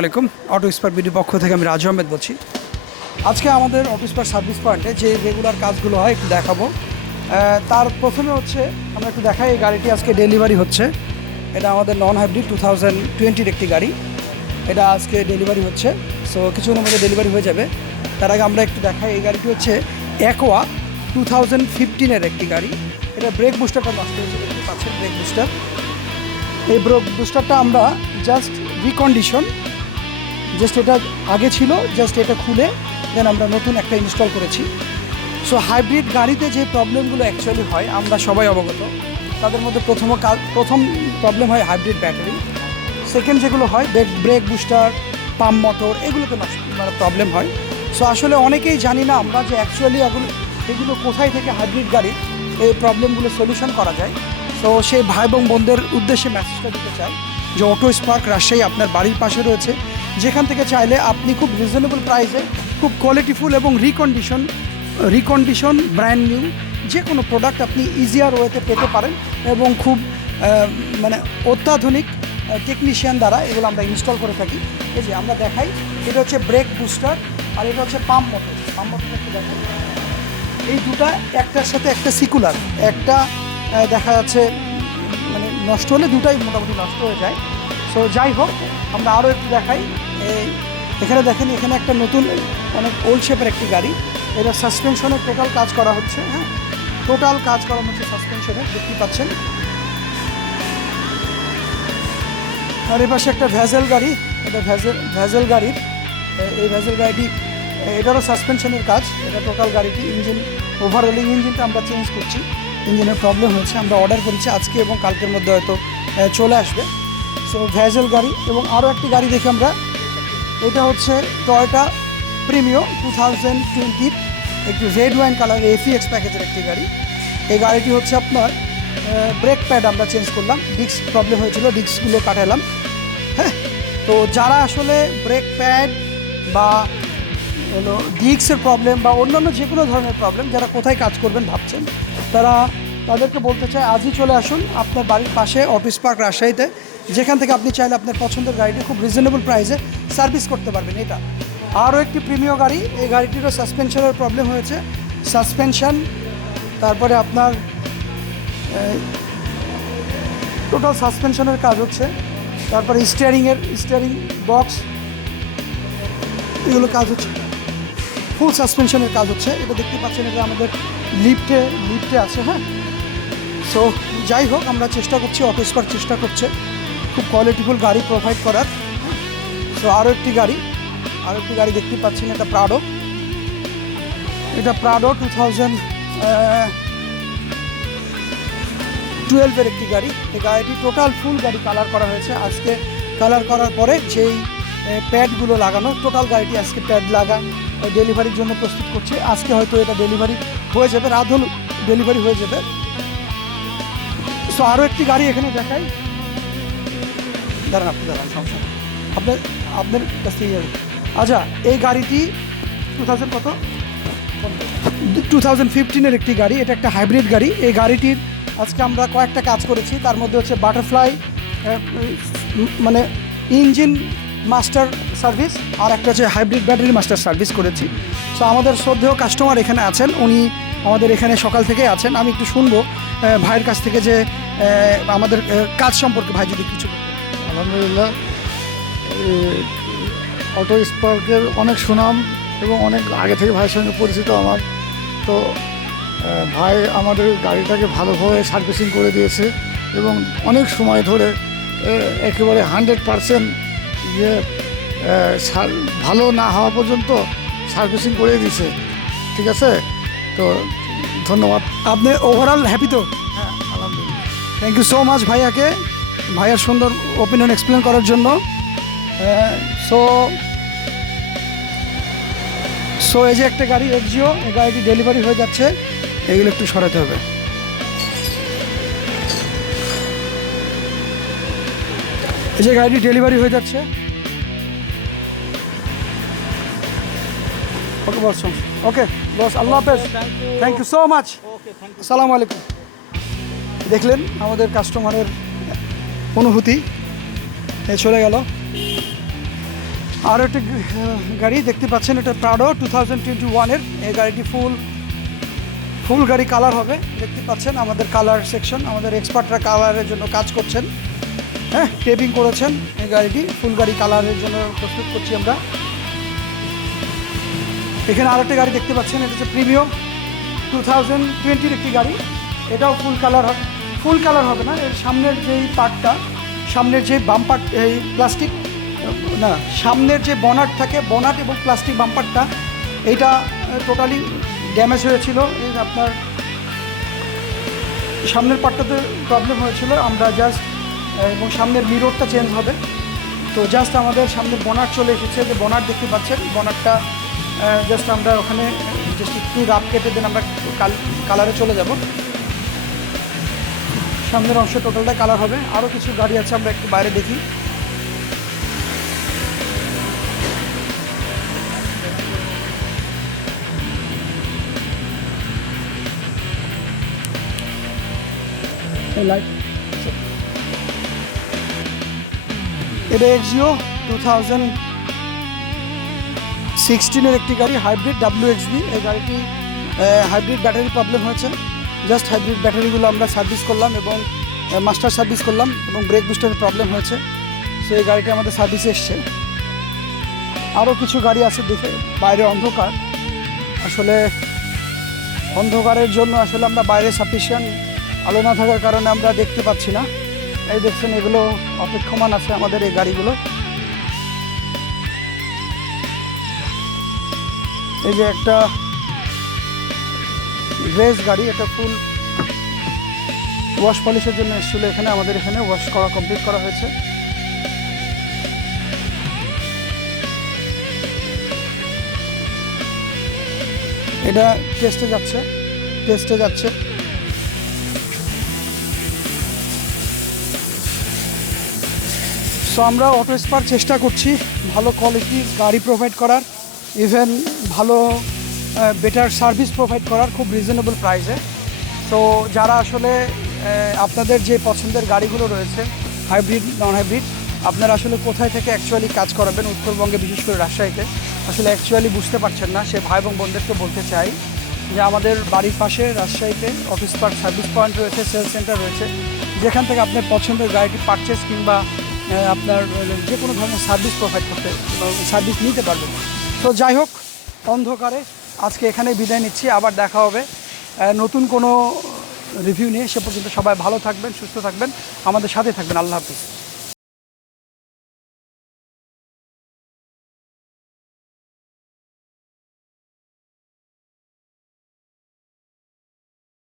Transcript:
আলাইকুম। Auto spare বিডির পক্ষ থেকে আমি রাজু আহমেদ বলছি। আজকে আমাদের অটো স্পার সার্ভিস পয়েন্টে যে রেগুলার কাজগুলো হয় একটু দেখাবো। তার প্রথমে হচ্ছে, আমরা একটু দেখাই এই গাড়িটি আজকে ডেলিভারি হচ্ছে। এটা আমাদের নন হাইব্রিড টু থাউজেন্ড টোয়েন্টির একটি গাড়ি। এটা আজকে ডেলিভারি হচ্ছে। সো কিছুক্ষণের মধ্যে ডেলিভারি হয়ে যাবে। তার আগে আমরা একটু দেখাই, এই গাড়িটি হচ্ছে একোয়া টু থাউজেন্ড ফিফটিনের একটি গাড়ি। এটা ব্রেক বুস্টারটা নষ্ট হয়েছে পাচ্ছেন ব্রেক বুস্টার এই ব্রেক বুস্টারটা আমরা জাস্ট রিকন্ডিশন জাস্ট এটা আগে ছিল জাস্ট এটা খুলে দেন আমরা নতুন একটা ইনস্টল করেছি। সো হাইব্রিড গাড়িতে যে প্রবলেমগুলো অ্যাকচুয়ালি হয়, আমরা সবাই অবগত। তাদের মধ্যে প্রথম প্রথম প্রবলেম হয় হাইব্রিড ব্যাটারি সেকেন্ড যেগুলো হয় brake brake booster pump motor এগুলোতে মানে প্রবলেম হয়। সো আসলে অনেকেই জানি না আমরা যে অ্যাকচুয়ালি এগুলো এগুলো কোথায় থেকে হাইব্রিড গাড়ির এই প্রবলেমগুলো সলিউশন করা যায়। তো সেই ভাই এবং বোনদের উদ্দেশ্যে মেসেজটা দিতে চাই যে অটো স্পার্ক রাজশাহী আপনার বাড়ির পাশে রয়েছে। যেখান থেকে চাইলে আপনি খুব রিজনেবল প্রাইসে খুব কোয়ালিটিফুল এবং রিকন্ডিশন রিকন্ডিশন ব্র্যান্ড নিউ যে কোনো প্রোডাক্ট আপনি ইজিয়ার ওয়েতে পেতে পারেন এবং খুব মানে অত্যাধুনিক টেকনিশিয়ান দ্বারা এগুলো আমরা ইনস্টল করে থাকি। এই যে আমরা দেখাই, এটা হচ্ছে ব্রেক বুস্টার আর এটা হচ্ছে পাম্প মোটর পাম্প মোটর একটু দেখাই। এই দুটা একটার সাথে একটা সিকুলার একটা দেখা যাচ্ছে মানে নষ্ট হলে দুটাই মোটামুটি নষ্ট হয়ে যায়। সো যাই হোক, আমরা আরও একটু দেখাই। এই, এখানে দেখেন, এখানে একটা নতুন অনেক ওল্ড শেপের একটি গাড়ি। এটা সাসপেনশনের টোটাল কাজ করা হচ্ছে হ্যাঁ? টোটাল কাজ করা হচ্ছে সাসপেনশনে দেখতে পাচ্ছেন। আর এ পাশে একটা ভ্যাজেল গাড়ি, এটা ভ্যাজেল ভ্যাজেল গাড়ির। এই ভ্যাজেল গাড়িটি এটারও সাসপেনশনের কাজ। এটা টোটাল গাড়িটি ইঞ্জিন ওভারঅলিং ইঞ্জিনটা আমরা চেঞ্জ করছি। ইঞ্জিনের প্রবলেম হয়েছে, আমরা অর্ডার করেছি আজকে এবং কালকের মধ্যে হয়তো চলে আসবে। ভ্যাজেল গাড়ি এবং আরও একটি গাড়ি দেখি আমরা, এটা হচ্ছে টয়টা প্রিমিও টু থাউজেন্ড টোয়েন্টির একটি রেড ওয়াইন কালার এফিএক্স প্যাকেজের একটি গাড়ি। এই গাড়িটি হচ্ছে আপনার ব্রেক প্যাড আমরা চেঞ্জ করলাম ডিস্ক প্রবলেম হয়েছিল ডিস্কগুলো কাটালাম। হ্যাঁ তো যারা আসলে ব্রেক প্যাড বা হলো ডিস্কের প্রবলেম বা অন্যান্য যে কোনো ধরনের প্রবলেম যারা কোথায় কাজ করবেন ভাবছেন, তারা তাদেরকে বলতে চাই, আজই চলে আসুন আপনার বাড়ির পাশে অফিস পার্ক রাজশাহীতে। যেখান থেকে আপনি চাইলে আপনার পছন্দের গাড়িটি খুব রিজনেবল প্রাইসে সার্ভিস করতে পারবেন এটা। আরও একটি প্রিমিয় গাড়ি, এই গাড়িটিরও সাসপেনশনের প্রবলেম হয়েছে। সাসপেনশন তারপরে আপনার টোটাল সাসপেনশনের কাজ হচ্ছে। তারপরে স্টিয়ারিংয়ের স্টিয়ারিং বক্স এগুলো কাজ হচ্ছে। ফুল সাসপেনশনের কাজ হচ্ছে। এটা দেখতে পাচ্ছেন, এটা আমাদের লিফটে লিফটে আছে হ্যাঁ? সো যাই হোক, আমরা চেষ্টা করছি, অটো স্পার চেষ্টা করছে। খুব কোয়ালিটিফুল গাড়ি প্রোভাইড করার। সো আরও একটি গাড়ি। আরও একটি গাড়ি দেখতে পাচ্ছেন, এটা প্রাডো এটা প্রাডো টু থাউজেন্ড টুয়েলভের একটি গাড়ি। এই গাড়িটি টোটাল ফুল গাড়ি কালার করা হয়েছে। আজকে কালার করার পরে যেই প্যাডগুলো লাগানো টোটাল গাড়িটি আজকে প্যাড লাগা ডেলিভারির জন্য প্রস্তুত করছে। আজকে হয়তো এটা ডেলিভারি হয়ে যাবে, রাত হল ডেলিভারি হয়ে যাবে। সো আরও একটি গাড়ি এখানে দেখাই। দাঁড়ান, আপনি দাঁড়ান, সমস্যা আপনার আপনার কাছ থেকে যাবে আচ্ছা এই গাড়িটি টু থাউজেন্ড কত? টু থাউজেন্ড ফিফটিনের একটি গাড়ি, এটা একটা হাইব্রিড গাড়ি। এই গাড়িটির আজকে আমরা কয়েকটা কাজ করেছি। তার মধ্যে হচ্ছে বাটারফ্লাই মানে ইঞ্জিন মাস্টার সার্ভিস আর একটা হচ্ছে হাইব্রিড ব্যাটারি মাস্টার সার্ভিস করেছি। সো আমাদের শ্রদ্ধেয় কাস্টমার এখানে আছেন। উনি আমাদের এখানে সকাল থেকে আছেন। আমি একটু শুনব ভাইয়ের কাছ থেকে যে আমাদের কাজ সম্পর্কে ভাই যদি কিছু। আলহামদুলিল্লাহ অটো স্পার্কের অনেক সুনাম এবং অনেক আগে থেকে ভাইয়ের সঙ্গে পরিচিত আমার। তো ভাই আমাদের গাড়িটাকে ভালোভাবে সার্ভিসিং করে দিয়েছে এবং অনেক সময় ধরে একেবারে হান্ড্রেড পারসেন্ট যে ভালো না হওয়া পর্যন্ত সার্ভিসিং করে দিয়েছে। ঠিক আছে? তো ধন্যবাদ। আপনি ওভারঅল হ্যাপি তো? হ্যাঁ আলহামদুলিল্লাহ। থ্যাংক ইউ সো মাচ ভাইয়াকে। ভাইয়ার সুন্দর ওপিনিয়ন এক্সপ্লেন করার জন্য। সো সো এই যে একটা গাড়ি এক্সিও এই গাড়িটি ডেলিভারি হয়ে যাচ্ছে এগুলো একটু সরাতে হবে। এই যে গাড়িটি ডেলিভারি হয়ে যাচ্ছে। ওকে বস ওকে বস আল্লাহ হাফেজ। থ্যাংক ইউ সো মাচ আসসালামু আলাইকুম। দেখলেন আমাদের কাস্টমারের অনুভূতি। এ চলে গেল। আর একটা গাড়ি দেখতে পাচ্ছেন, এটা প্রাডো টু থাউজেন্ড টোয়েন্টি ওয়ানের। এই গাড়িটি ফুল ফুল গাড়ি কালার হবে, দেখতে পাচ্ছেন আমাদের কালার সেকশন, আমাদের এক্সপার্টরা কালারের জন্য কাজ করছেন। হ্যাঁ টেপিং করেছেন এই গাড়িটি, ফুল গাড়ি কালারের জন্য প্রস্তুত করছি আমরা। এখানে আরেকটা গাড়ি দেখতে পাচ্ছেন, এটা হচ্ছে প্রিমিয়াম টু থাউজেন্ড টোয়েন্টির একটি গাড়ি, এটাও ফুল কালার হবে। ফুল কালার হবে না, এর সামনের যেই পার্টটা সামনের যে বাম্পার এই প্লাস্টিক না, সামনের যে বনাট থাকে, বনাট এবং প্লাস্টিক বাম্পারটা এইটা টোটালি ড্যামেজ হয়েছিল আপনার সামনের পার্টটাতে প্রবলেম হয়েছিল, আমরা জাস্ট এবং সামনের মিররটা চেঞ্জ হবে। তো জাস্ট আমাদের সামনে বনাট চলে এসেছে, যে বনাট দেখতে পাচ্ছেন, বনাটটা জাস্ট আমরা ওখানে জাস্ট একটু রাপ কেটে দেন, আমরা কালারে চলে যাব। সামনের অংশ টোটালটা কালার হবে। আরও কিছু গাড়ি আছে, আমরা একটু বাইরে দেখি। লাইট টু থাউজেন্ড সিক্সটিনের একটি গাড়ি হাইব্রিড ডাব্লিউ এই গাড়িটি হাইব্রিড ব্যাটারি প্রবলেম হয়েছে। জাস্ট হাইব্রিড ব্যাটারিগুলো আমরা সার্ভিস করলাম এবং মাস্টার সার্ভিস করলাম এবং ব্রেক বুস্টারের প্রবলেম হয়েছে। সো এই গাড়িটি আমাদের সার্ভিসে এসছে। আরও কিছু গাড়ি আছে দেখে, বাইরে অন্ধকার। আসলে অন্ধকারের জন্য আসলে আমরা বাইরে সাফিসিয়েন্ট আলো না থাকার কারণে আমরা দেখতে পাচ্ছি না। এই দেখছেন, এগুলো অপেক্ষমান আছে আমাদের এই গাড়িগুলো। এই যে একটা গ্রেস গাড়ি, এটা ফুল ওয়াশ পলিশের জন্য এসেছিল এখানে, আমাদের এখানে ওয়াশ করা কমপ্লিট করা হয়েছে। এটা টেস্টে যাচ্ছে টেস্টে যাচ্ছে। সো আমরা অটো স্পার চেষ্টা করছি, ভালো কোয়ালিটির গাড়ি প্রোভাইড করার ইভেন ভালো বেটার সার্ভিস প্রোভাইড করার খুব রিজনেবল প্রাইসে তো যারা আসলে আপনাদের যে পছন্দের গাড়িগুলো রয়েছে হাইব্রিড নন হাইব্রিড আপনারা আসলে কোথায় থেকে অ্যাকচুয়ালি কাজ করাবেন উত্তরবঙ্গে, বিশেষ করে রাজশাহীতে, আসলে অ্যাকচুয়ালি বুঝতে পারছেন না। সে ভাই এবং বোনদেরকে বলতে চাই যে, আমাদের বাড়ির পাশে রাজশাহীতে অফিস পার্ক সার্ভিস পয়েন্ট রয়েছে সেলস সেন্টার রয়েছে, যেখান থেকে আপনার পছন্দের গাড়িটি পারচেস কিংবা আপনার যে কোনো ধরনের সার্ভিস প্রোভাইড করতে সার্ভিস নিতে পারবেন। তো যাই হোক, অন্ধকারে আজকে এখানে বিদায় নিচ্ছি, আবার দেখা হবে। নতুন কোনো রিভিউ নিয়ে, সে পর্যন্ত সবাই ভালো থাকবেন, সুস্থ থাকবেন। আমাদের সাথে থাকবেন, আল্লাহ হাফিজ।